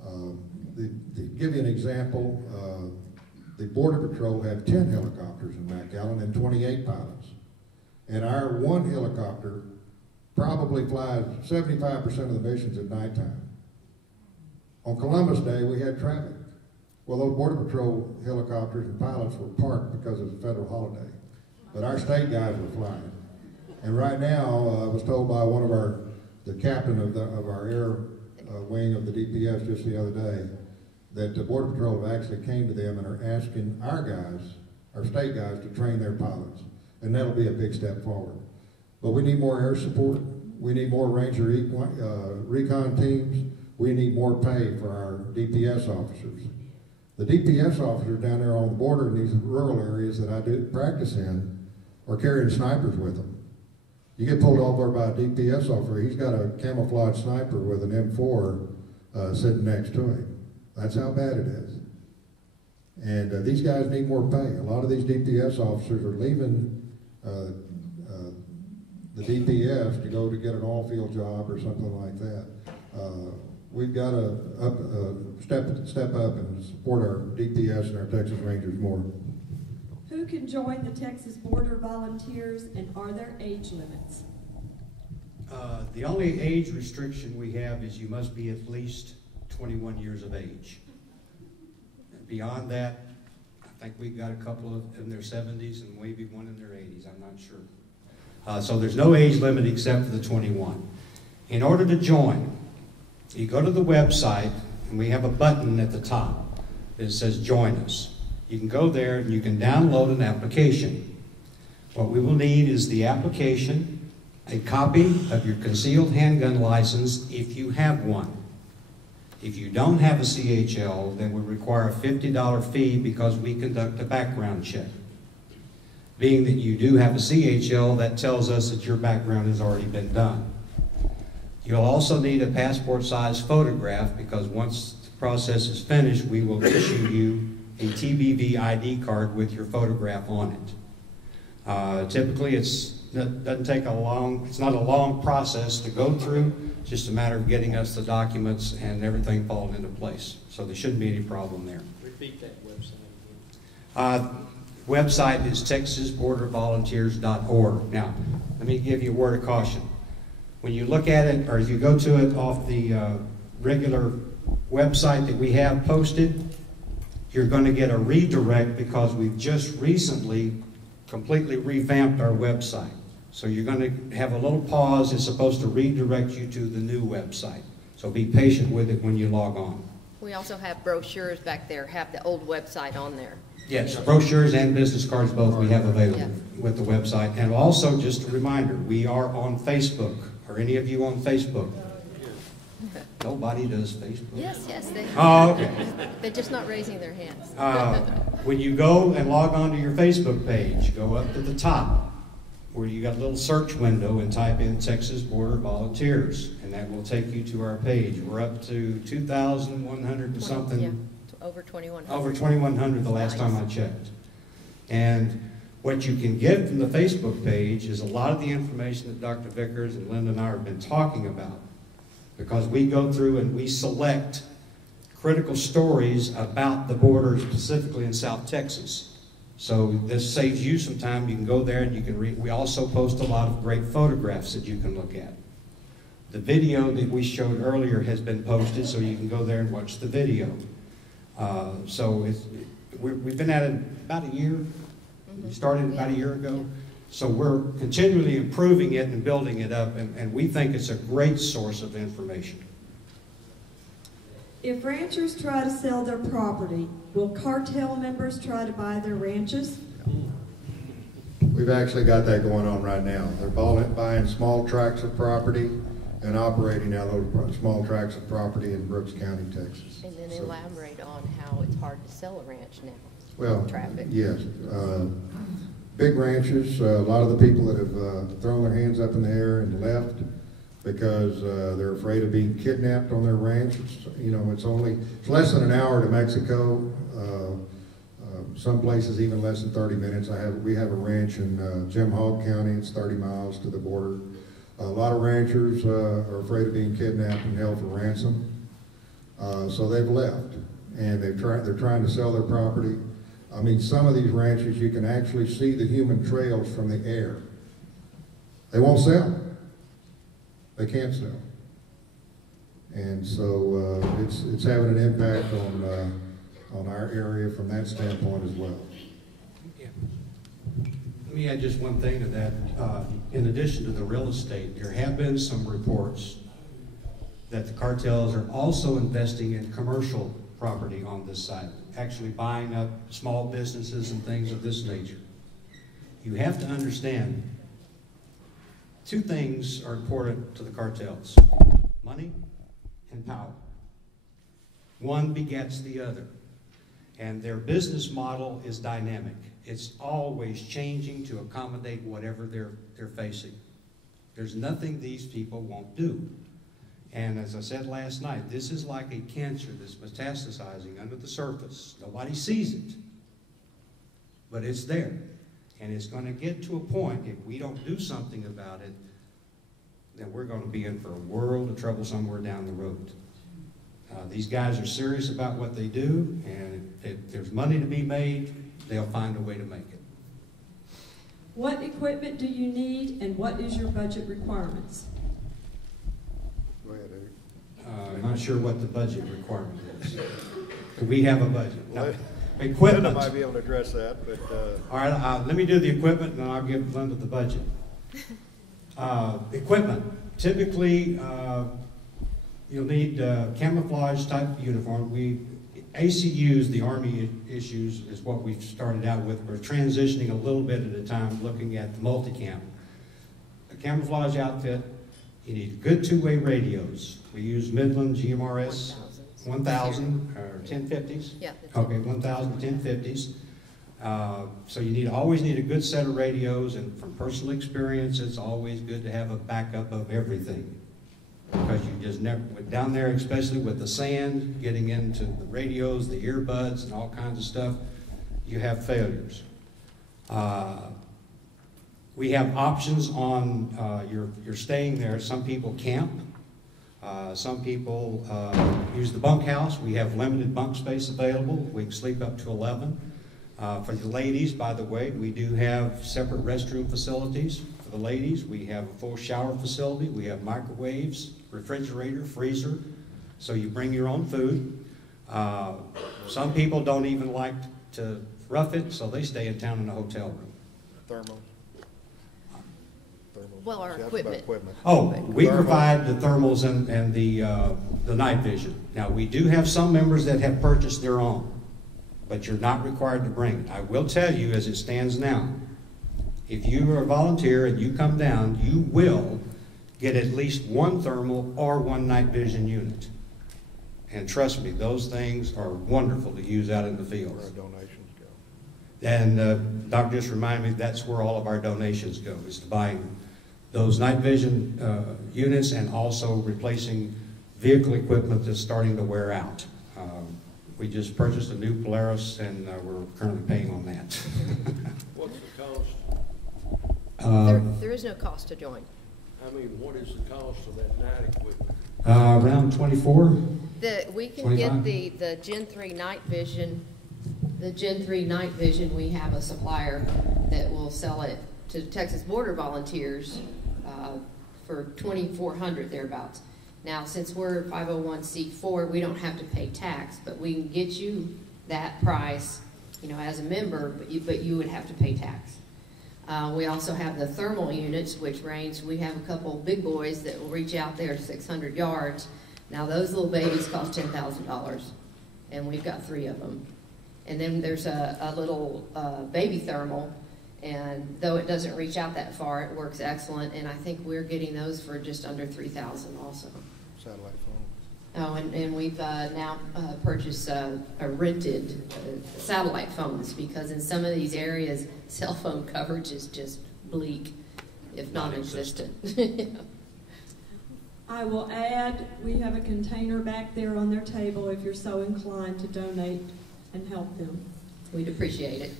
To give you an example, the Border Patrol have 10 helicopters in McAllen and 28 pilots. And our 1 helicopter probably flies 75% of the missions at nighttime. On Columbus Day, we had traffic. Well, those Border Patrol helicopters and pilots were parked because of the federal holiday. But our state guys were flying. And right now, I was told by the captain of our air wing of the DPS just the other day, that the Border Patrol actually came to them and are asking our guys, our state guys, to train their pilots. And that'll be a big step forward. But we need more air support. We need more Ranger recon teams. We need more pay for our DPS officers. The DPS officers down there on the border in these rural areas that I do practice in are carrying snipers with them. You get pulled over by a DPS officer, he's got a camouflage sniper with an M4 sitting next to him. That's how bad it is. And these guys need more pay. A lot of these DPS officers are leaving the DPS to go to get an oil field job or something like that. we've got to step up and support our DPS and our Texas Rangers more. Who can join the Texas Border Volunteers, and are there age limits? The only age restriction we have is you must be at least 21 years of age. Beyond that, I think we've got a couple in their 70s and maybe one in their 80s, I'm not sure. So there's no age limit except for the 21. In order to join, you go to the website, and we have a button at the top that says Join Us. You can go there and you can download an application. What we will need is the application, a copy of your concealed handgun license if you have one. If you don't have a CHL, then we require a $50 fee because we conduct a background check. Being that you do have a CHL, that tells us that your background has already been done. You'll also need a passport-sized photograph because once the process is finished, we will issue you a TBV ID card with your photograph on it. Typically, it's not a long process to go through. It's just a matter of getting us the documents and everything falling into place. So there shouldn't be any problem there. Repeat that website again. Website is texasbordervolunteers.org. Now, let me give you a word of caution. When you look at it, or if you go to it off the regular website that we have posted, you're going to get a redirect because we've just recently completely revamped our website. So you're going to have a little pause. It's supposed to redirect you to the new website. So be patient with it when you log on. We also have brochures back there, have the old website on there. Yes, brochures and business cards both we have available with the website. And also, just a reminder, we are on Facebook. Are any of you on Facebook? Nobody does Facebook. Yes, they Oh, okay. They're just not raising their hands. When you go and log on to your Facebook page, go up to the top where you got a little search window and type in Texas Border Volunteers, and that will take you to our page. We're up to 2,100 and something. Yeah, over 2,100. Over 2,100 the last time I checked. And what you can get from the Facebook page is a lot of the information that Dr. Vickers and Linda and I have been talking about, because we go through and we select critical stories about the border, specifically in South Texas. So this saves you some time. You can go there and you can read. We also post a lot of great photographs that you can look at. The video that we showed earlier has been posted, so you can go there and watch the video. We've been at it about a year. We started about a year ago. So we're continually improving it and building it up, and we think it's a great source of information. If ranchers try to sell their property, will cartel members try to buy their ranches? We've actually got that going on right now. They're buying small tracts of property and operating out of those small tracts of property in Brooks County, Texas. And then elaborate on how it's hard to sell a ranch now. Well, traffic. Yes. Big ranches, a lot of the people that have thrown their hands up in the air and left because they're afraid of being kidnapped on their ranch. It's less than an hour to Mexico. Some places even less than 30 minutes. We have a ranch in Jim Hogg County. It's 30 miles to the border. A lot of ranchers are afraid of being kidnapped and held for ransom. So they've left, and they're trying to sell their property. I mean, some of these ranches, you can actually see the human trails from the air. They won't sell. They can't sell. And so it's having an impact on our area from that standpoint as well. Yeah. Let me add just one thing to that. In addition to the real estate, there have been some reports that the cartels are also investing in commercial property on this side, actually buying up small businesses and things of this nature. You have to understand, two things are important to the cartels: money and power. One begets the other. And their business model is dynamic. It's always changing to accommodate whatever they're facing. There's nothing these people won't do. And as I said last night, this is like a cancer that's metastasizing under the surface. Nobody sees it, but it's there. And it's going to get to a point, if we don't do something about it, then we're going to be in for a world of trouble somewhere down the road. These guys are serious about what they do, and if there's money to be made, they'll find a way to make it. What equipment do you need, and what is your budget requirements? Go ahead, Eric. I'm not sure what the budget requirement is. Do we have a budget? No. Linda Equipment. might be able to address that, but All right, let me do the equipment, and then I'll give Linda the budget. Equipment. Typically, you'll need camouflage type uniform. ACUs, the Army issues, is what we've started out with. We're transitioning a little bit at a time, looking at the multicam. A camouflage outfit, you need good two-way radios. We use Midland GMRS 1000 or 1050s. Yeah. Okay, 1000 1050s. So you always need a good set of radios, and from personal experience, it's always good to have a backup of everything. Because you just never, down there, especially with the sand, getting into the radios, the earbuds, and all kinds of stuff, you have failures. We have options on your staying there. Some people camp. Some people use the bunkhouse. We have limited bunk space available. We can sleep up to 11. For the ladies, by the way, we do have separate restroom facilities. For the ladies, we have a full shower facility. We have microwaves, refrigerator, freezer. So you bring your own food. Some people don't even like to rough it, so they stay in town in a hotel room. thermal. Well, our See, that's equipment. about equipment. Oh, we provide the thermals and the night vision. Now, we do have some members that have purchased their own, but you're not required to bring it. I will tell you, as it stands now, if you are a volunteer and you come down, you will get at least one thermal or one night vision unit. And trust me, those things are wonderful to use out in the field. Where our donations go. And Doc just reminded me that's where all of our donations go, is to buying those night vision units and also replacing vehicle equipment that's starting to wear out. We just purchased a new Polaris, and we're currently paying on that. What's the cost? There is no cost to join. I mean, what is the cost of that night equipment? Around 24. We can 25? get the Gen 3 night vision. The Gen 3 night vision, we have a supplier that will sell it to Texas Border Volunteers for $2,400 thereabouts. Now, since we're 501c4, we don't have to pay tax, but we can get you that price, you know, as a member, but you would have to pay tax. We also have the thermal units, which range, we have a couple big boys that will reach out there 600 yards. Now, those little babies cost $10,000, and we've got 3 of them. And then there's a little baby thermal, and though it doesn't reach out that far, it works excellent, and I think we're getting those for just under $3,000 also. Satellite phone. Oh, and we've now purchased rented satellite phones, because in some of these areas, cell phone coverage is just bleak, if non-existent. I will add, we have a container back there on their table if you're so inclined to donate and help them. We'd appreciate it.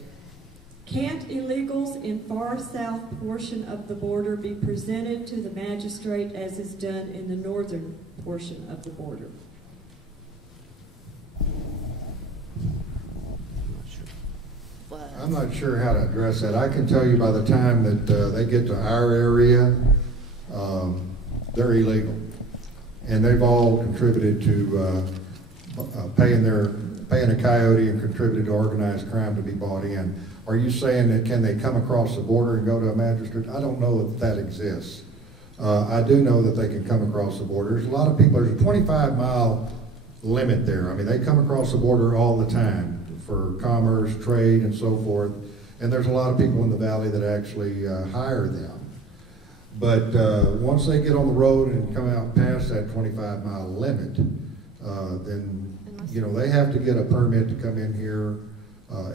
Can't illegals in far south portion of the border be presented to the magistrate as is done in the northern portion of the border? I'm not sure how to address that. I can tell you by the time that they get to our area, they're illegal. And they've all contributed to paying a coyote and contributed to organized crime to be bought in. Are you saying that can they come across the border and go to a magistrate? I don't know that that exists. I do know that they can come across the border. There's a lot of people, there's a 25-mile limit there. I mean, they come across the border all the time for commerce, trade, and so forth. And there's a lot of people in the valley that actually hire them. But once they get on the road and come out past that 25-mile limit, then, you know, they have to get a permit to come in here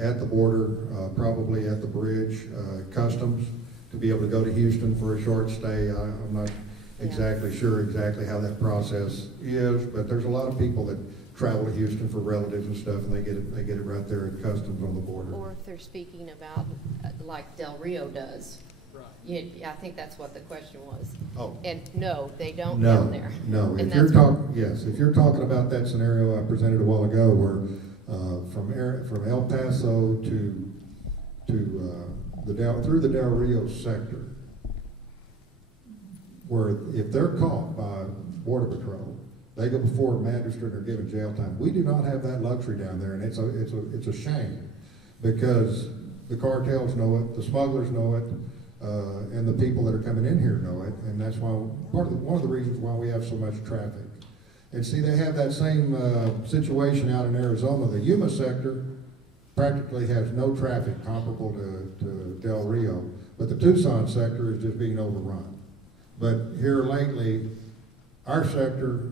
at the border, probably at the bridge, customs, to be able to go to Houston for a short stay. I'm not exactly sure exactly how that process is, but there's a lot of people that travel to Houston for relatives and stuff, and they get it right there at customs on the border. Or if they're speaking about, like Del Rio does, Yeah, I think that's what the question was. Oh. And no, they don't No, down there. no. And If you're that's talking, yes, if you're talking about that scenario I presented a while ago, where from El Paso to through the Del Rio sector, where if they're caught by Border Patrol, they go before a magistrate or given jail time. We do not have that luxury down there, and it's a shame, because the cartels know it, the smugglers know it, and the people that are coming in here know it, and that's why one of the reasons why we have so much traffic. And see, they have that same situation out in Arizona. The Yuma sector practically has no traffic comparable to Del Rio, but the Tucson sector is just being overrun. But here lately, our sector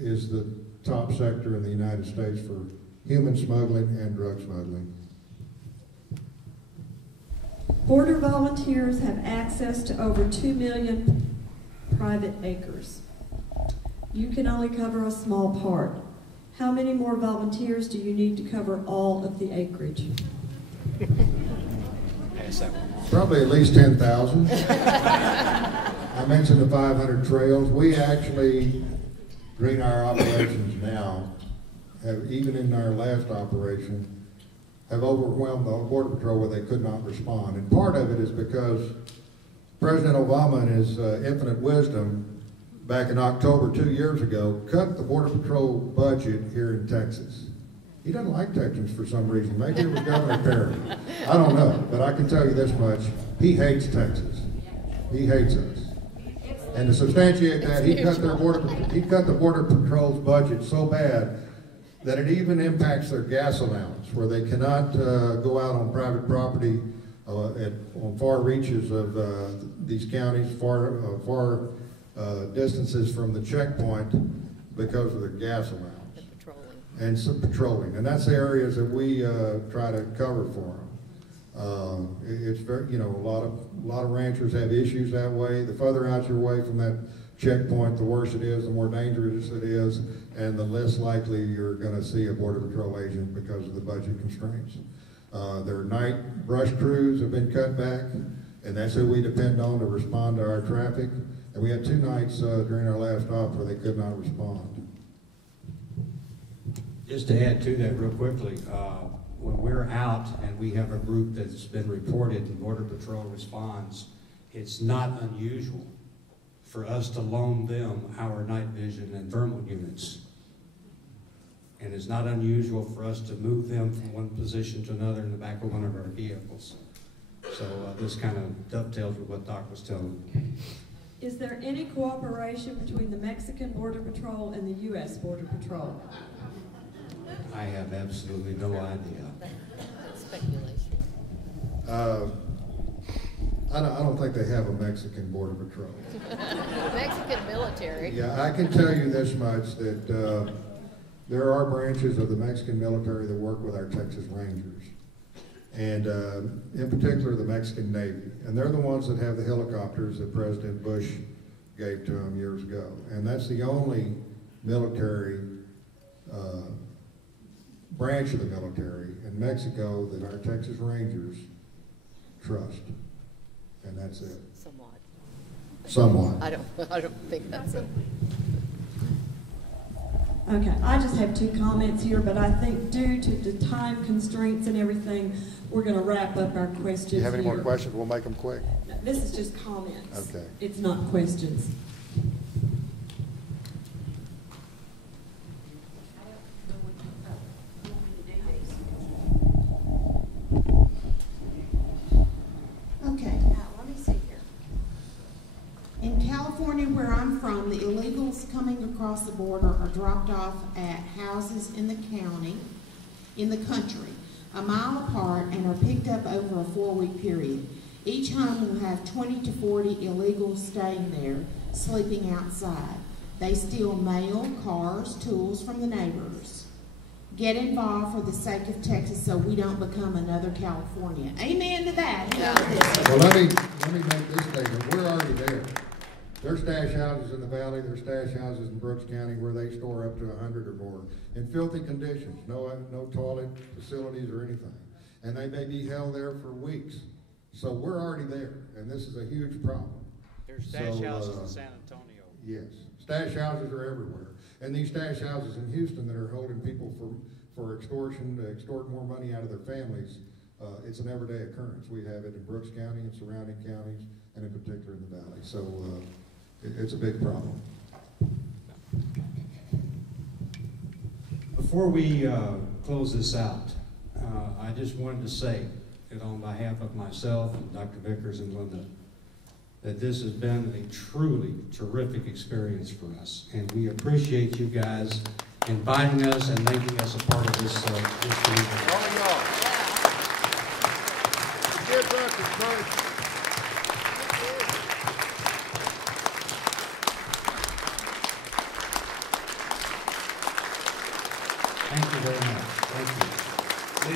is the top sector in the United States for human smuggling and drug smuggling. Border volunteers have access to over 2 million private acres. You can only cover a small part. How many more volunteers do you need to cover all of the acreage? Probably at least 10,000. I mentioned the 500 trails. We actually, during our operations now, even in our last operation, have overwhelmed the Border Patrol where they could not respond. And part of it is because President Obama, in his infinite wisdom, back in October 2 years ago, cut the Border Patrol budget here in Texas. He doesn't like Texans for some reason. Maybe it was Governor Perry. I don't know, but I can tell you this much. He hates Texas. He hates us. And to substantiate that, he cut the Border Patrol's budget so bad that it even impacts their gas allowance, where they cannot go out on private property on far reaches of these counties, far distances from the checkpoint because of their gas allowance. And some patrolling. And that's the areas that we try to cover for them. It's very, a lot of ranchers have issues that way. The further out you're away from that checkpoint, the worse it is, the more dangerous it is, and the less likely you're going to see a Border Patrol agent because of the budget constraints. Their night brush crews have been cut back, and that's who we depend on to respond to our traffic. And we had 2 nights during our last op where they could not respond. Just to add to that real quickly, when we're out and we have a group that's been reported and Border Patrol responds, it's not unusual for us to loan them our night vision and thermal units. And it's not unusual for us to move them from one position to another in the back of one of our vehicles. So this kind of dovetails with what Doc was telling me. Is there any cooperation between the Mexican Border Patrol and the U.S. Border Patrol? I have absolutely no idea. That's speculation. I don't think they have a Mexican Border Patrol. Mexican military. Yeah, I can tell you this much, that there are branches of the Mexican military that work with our Texas Rangers, and in particular the Mexican Navy. And they're the ones that have the helicopters that President Bush gave to them years ago. And that's the only military branch of the military in Mexico that our Texas Rangers trust. And that's it. Somewhat. Somewhat. I don't think that's it. Okay, I just have 2 comments here, but I think due to the time constraints and everything, we're going to wrap up our questions. Do you have any here. more questions? We'll make them quick. This is just comments. Okay. It's not questions. Okay. Let me see here. In California, where I'm from, the illegals coming across the border are dropped off at houses in the county, in the country, a mile apart, and are picked up over a 4-week period. Each home will have 20 to 40 illegals staying there, sleeping outside. They steal mail, cars, tools from the neighbors. Get involved for the sake of Texas so we don't become another California. Amen to that. Well, let me make this statement. We're already there. There's stash houses in the valley, there's stash houses in Brooks County where they store up to 100 or more in filthy conditions, no toilet facilities or anything. And they may be held there for weeks So we're already there, and this is a huge problem. There's stash houses in San Antonio. Yes, stash houses are everywhere. And these stash houses in Houston that are holding people for extortion, to extort more money out of their families, it's an everyday occurrence. We have it in Brooks County and surrounding counties, and in particular in the valley. So it's a big problem. Before we close this out, I just wanted to say that on behalf of myself and Dr. Vickers and Linda, that this has been a truly terrific experience for us. And we appreciate you guys inviting us and making us a part of this community. All y'all. Give Dr. Frank. Thank you very much.